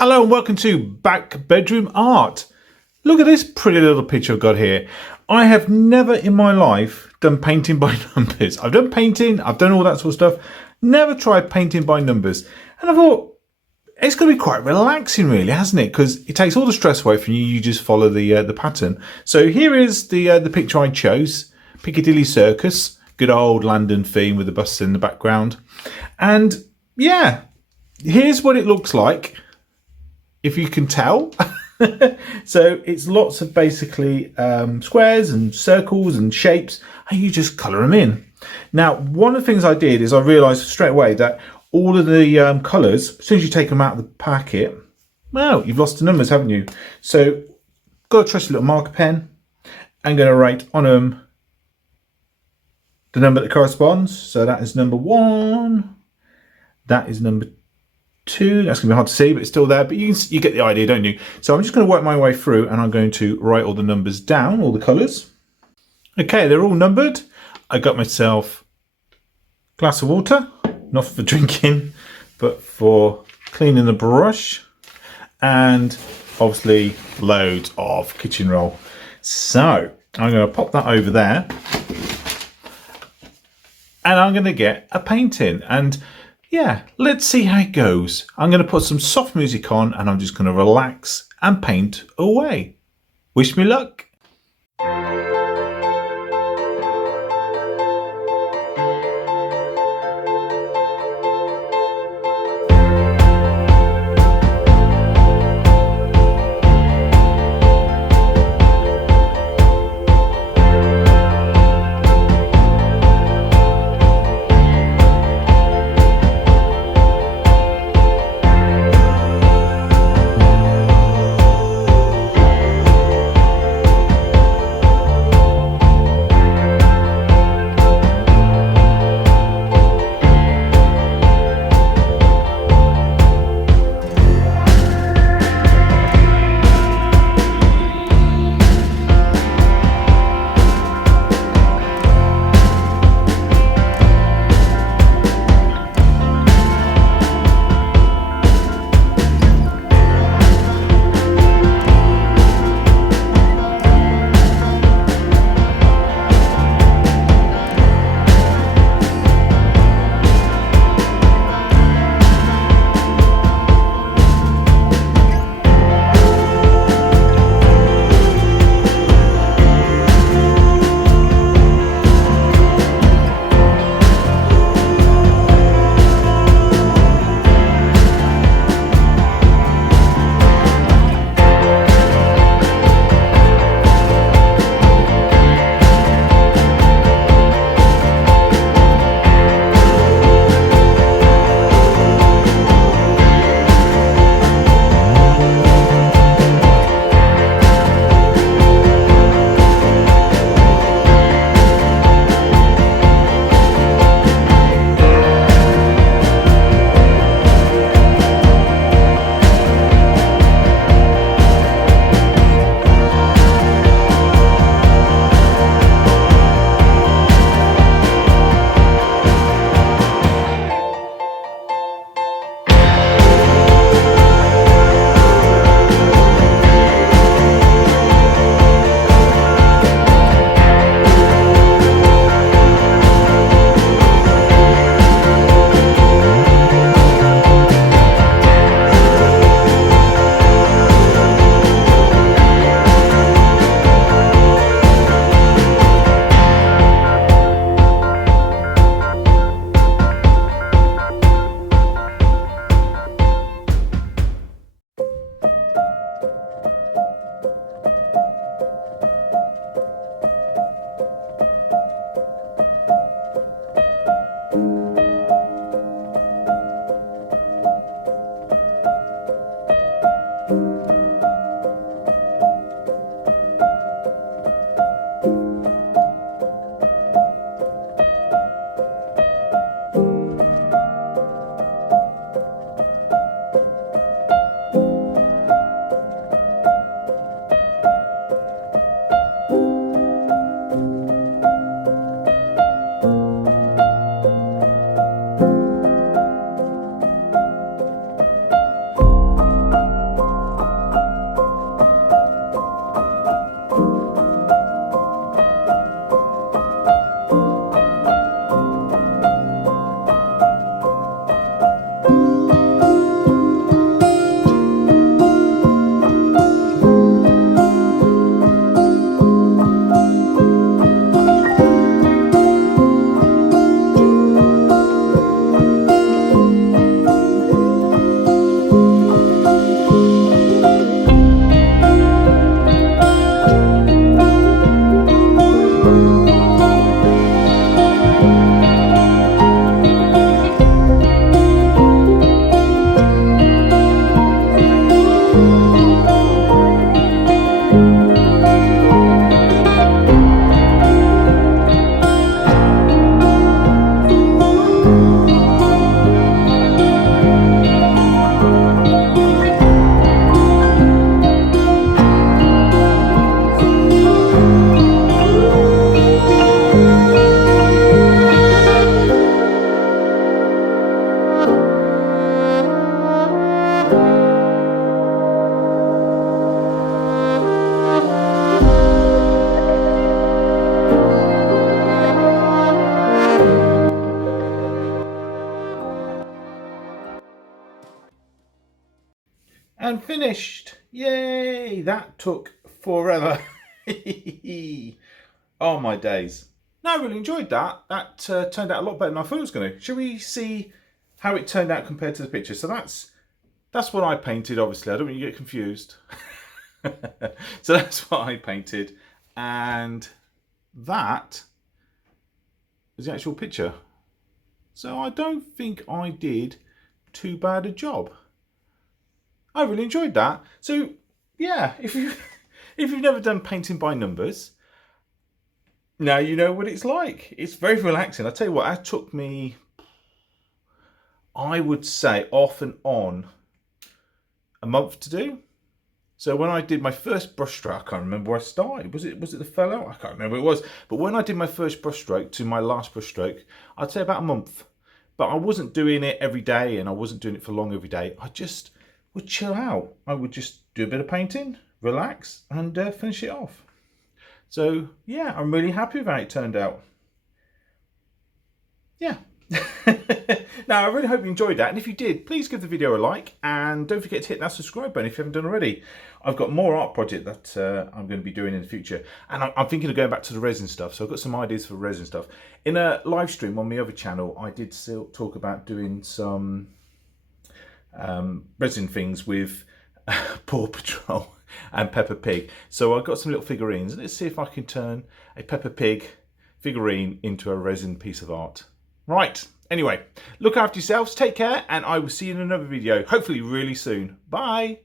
Hello and welcome to Back Bedroom Art. Look at this pretty little picture I've got here. I have never in my life done painting by numbers. I've done painting, I've done all that sort of stuff. Never tried painting by numbers. And I thought, it's going to be quite relaxing really, hasn't it? Because it takes all the stress away from you. You just follow the pattern. So here is the picture I chose. Piccadilly Circus. Good old London theme with the bus in the background. And yeah, here's what it looks like. If you can tell. So it's lots of basically squares and circles and shapes, and you just colour them in. Now, one of the things I did is I realised straight away that all of the colours, as soon as you take them out of the packet, well, you've lost the numbers, haven't you? So, got a trusty little marker pen. I'm going to write on them the number that corresponds. So that is number 1. That is number 2. That's going to be hard to see, but it's still there. But you get the idea, don't you? So I'm just going to work my way through, and I'm going to write all the numbers down, all the colours. Okay, they're all numbered. I got myself a glass of water, not for drinking, but for cleaning the brush, and obviously loads of kitchen roll. So I'm going to pop that over there, and I'm going to get a painting. And yeah, let's see how it goes. I'm going to put some soft music on and I'm just going to relax and paint away. Wish me luck. and finished. Yay! That took forever. Oh my days. No, I really enjoyed that. That turned out a lot better than I thought it was going to. Shall we see how it turned out compared to the picture? So that's what I painted, obviously. I don't want you to get confused. So that's what I painted. And that is the actual picture. So I don't think I did too bad a job. I really enjoyed that. So yeah, if you've never done painting by numbers, now you know what it's like. It's very relaxing. I tell you what, that took me, I would say, off and on a month to do. So when I did my first brushstroke, I can't remember where I started. Was it the fellow? I can't remember what it was. But when I did my first brushstroke to my last brushstroke, I'd say about a month. But I wasn't doing it every day, and I wasn't doing it for long every day. I just would chill out. I would just do a bit of painting, relax, and finish it off. So yeah, I'm really happy with how it turned out. Yeah. Now, I really hope you enjoyed that. And if you did, please give the video a like. And don't forget to hit that subscribe button if you haven't done already. I've got more art project that I'm going to be doing in the future. And I'm thinking of going back to the resin stuff. So I've got some ideas for resin stuff. In a live stream on my other channel, I did still talk about doing some resin things with Paw Patrol and Peppa Pig. So I've got some little figurines. Let's see if I can turn a Peppa Pig figurine into a resin piece of art. Right, anyway, look after yourselves, take care, and I will see you in another video, hopefully really soon. Bye!